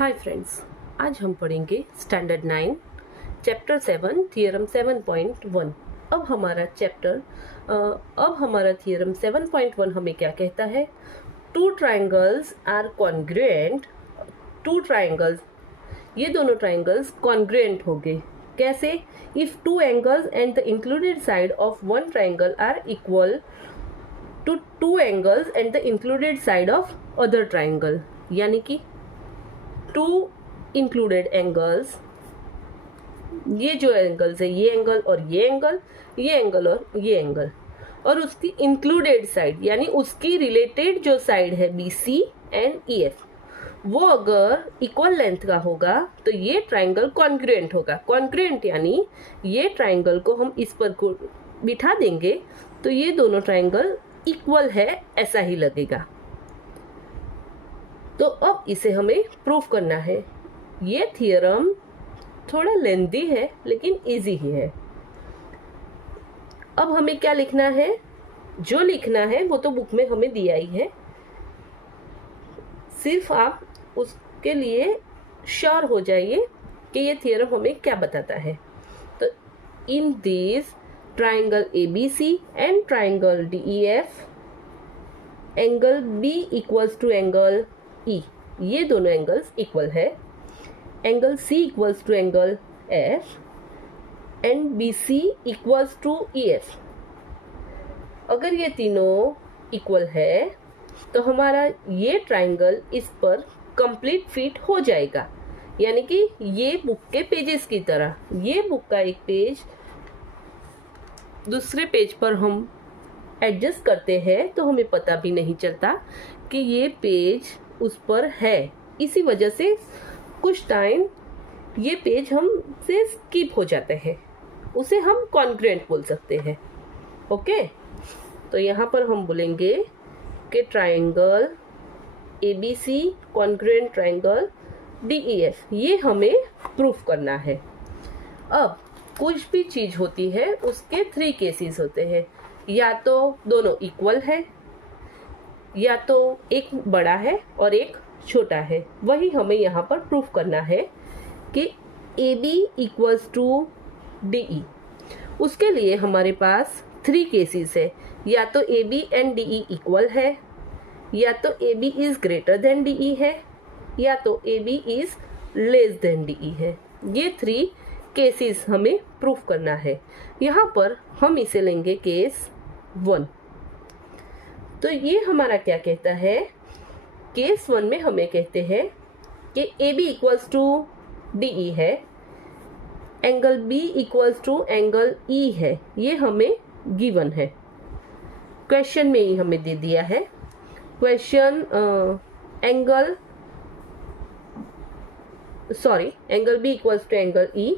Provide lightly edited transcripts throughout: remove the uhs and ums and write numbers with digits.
Hi friends, आज हम पढ़ेंगे स्टैंडर्ड 9 चैप्टर 7 थियरम 7.1। अब हमारा थियरम 7.1 हमें क्या कहता है? Two triangles are congruent. Two triangles, ये दोनों ट्राइंगल्स कॉन्ग्रुएंट होंगे। कैसे? If two angles and the included side of one triangle are equal to two angles and the included side of other triangle. यानी कि टू इंक्लूडेड एंगल्स, ये जो angles है, ये एंगल और ये एंगल, ये एंगल और ये एंगल, और उसकी इंक्लूडेड साइड यानी उसकी रिलेटेड जो साइड है BC एंड EF, वो अगर इक्वल लेंथ का होगा तो ये ट्राइंगल कॉन्ग्रुएंट होगा। कॉन्ग्रुएंट यानी ये ट्राइंगल को हम इस पर बिठा देंगे तो ये दोनों ट्राइंगल इक्वल है, ऐसा ही लगेगा। तो अब इसे हमें प्रूफ करना है। ये थियरम थोड़ा लेंथी है लेकिन इजी ही है। अब हमें क्या लिखना है? जो लिखना है वो तो बुक में हमें दिया ही है, सिर्फ आप उसके लिए श्योर हो जाइए कि ये थियरम हमें क्या बताता है। तो in this triangle ABC and triangle DEF, angle B equals to angle E, ये दोनों एंगल्स इक्वल है। Angle C equals to angle F and BC equals to EF। अगर ये तीनों इक्वल है तो हमारा ये ट्राइंगल इस पर कंप्लीट फिट हो जाएगा। यानी कि ये बुक के पेजेस की तरह, ये बुक का एक पेज दूसरे पेज पर हम एडजस्ट करते हैं तो हमें पता भी नहीं चलता कि ये पेज उस पर है। इसी वजह से कुछ टाइम ये पेज हमसे स्किप हो जाते हैं, उसे हम कॉन्ग्रुएंट बोल सकते हैं। ओके, तो यहाँ पर हम बोलेंगे कि triangle ABC congruent triangle DEF, ये हमें प्रूफ करना है। अब कुछ भी चीज होती है उसके 3 केसेस होते हैं, या तो दोनों इक्वल है, या तो एक बड़ा है और एक छोटा है। वही हमें यहाँ पर प्रूफ करना है कि AB इक्वल्स टू DE। उसके लिए हमारे पास 3 केसेस है, या तो AB एंड DE इक्वल है, या तो AB is greater than DE है, या तो AB is less than DE है। ये 3 केसेस हमें प्रूफ करना है। यहाँ पर हम इसे लेंगे केस 1। तो ये हमारा क्या कहता है? केस 1 में हमें कहते हैं कि AB इक्वल्स टू DE है, angle B equals to angle E है। ये हमें गिवन है, क्वेश्चन में ही हमें दे दिया है। Question angle B equals to angle E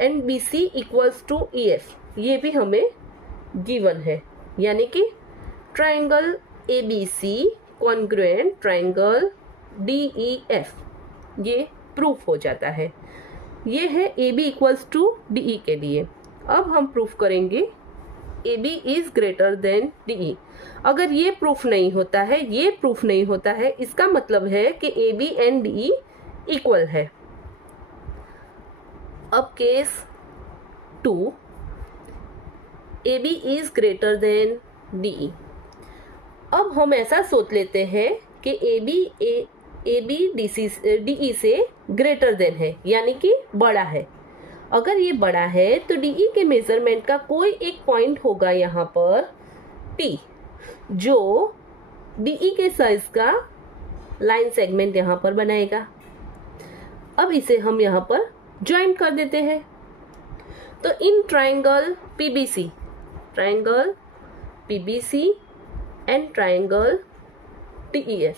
and BC equals to EF, ये भी हमें गिवन है। यानी कि triangle ABC congruent triangle DEF, ये प्रूफ हो जाता है। ये है AB इक्वल्स टू DE के लिए। अब हम प्रूफ करेंगे AB is greater than DE। अगर ये प्रूफ नहीं होता है, इसका मतलब है कि AB एंड DE इक्वल है। अब case 2, AB is greater than DE। अब हम ऐसा सोच लेते हैं कि AB DE से ग्रेटर देन है, यानी कि बड़ा है। अगर ये बड़ा है तो DE के मेजरमेंट का कोई एक पॉइंट होगा यहाँ पर T, जो DE के साइज का लाइन सेगमेंट यहाँ पर बनाएगा। अब इसे हम यहाँ पर ज्वाइन कर देते हैं। तो in triangle PBC and triangle DEF,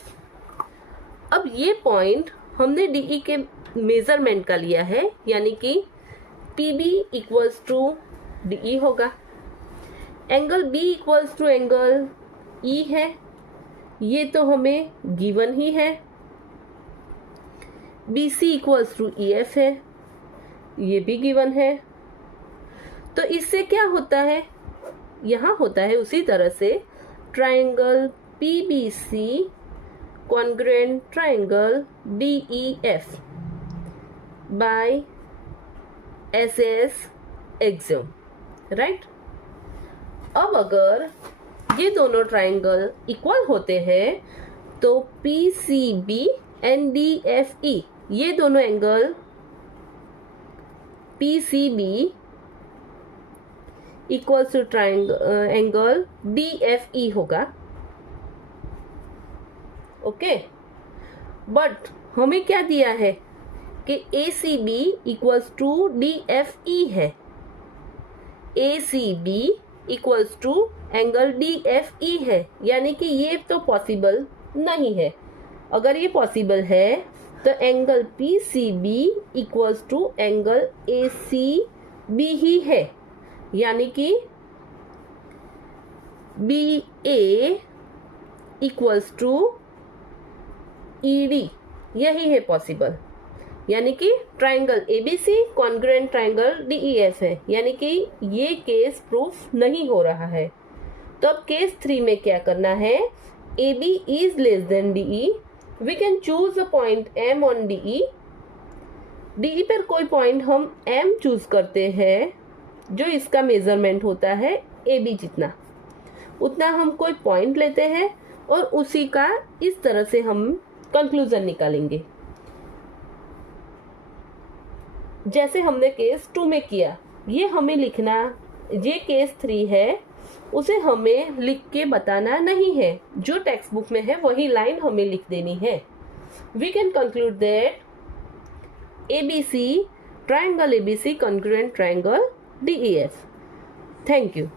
अब ये पॉइंट हमने DE के मेजरमेंट का लिया है, यानी कि PB इक्वल्स टू DE होगा। Angle B equals to angle E है, ये तो हमें गिवन ही है। BC इक्वल्स टू EF है, ये भी गिवन है। तो इससे क्या होता है? यहाँ होता है उसी तरह से triangle PBC congruent triangle DEF by SAS Axiom, right. अब अगर ये दोनों ट्राइंगल इक्वल होते हैं तो PCB एंड DFE, ये दोनों angle PCB equals to triangle angle DFE होगा, ओके। बट हमें क्या दिया है कि ACB इक्वल्स टू DFE है, ACB equals to angle DFE है, यानी कि ये तो पॉसिबल नहीं है। अगर ये पॉसिबल है तो angle PCB equals to angle ACB ही है, यानी कि BA इक्वल्स टू ED, यही है पॉसिबल। यानी कि triangle ABC congruent triangle DEF है, यानी कि ये केस प्रूफ नहीं हो रहा है। तो अब केस 3 में क्या करना है, AB is less than DE, we can choose a point M on DE। DE पर कोई पॉइंट हम M चूज करते हैं, जो इसका मेजरमेंट होता है AB जितना, उतना हम कोई पॉइंट लेते हैं और उसी का इस तरह से हम कंक्लूजन निकालेंगे, जैसे हमने केस 2 में किया। ये हमें लिखना, ये केस 3 है, उसे हमें लिख के बताना नहीं है, जो टेक्स्ट बुक में है वही लाइन हमें लिख देनी है। We can conclude that ABC, triangle ABC congruent triangle DEF. Thank you.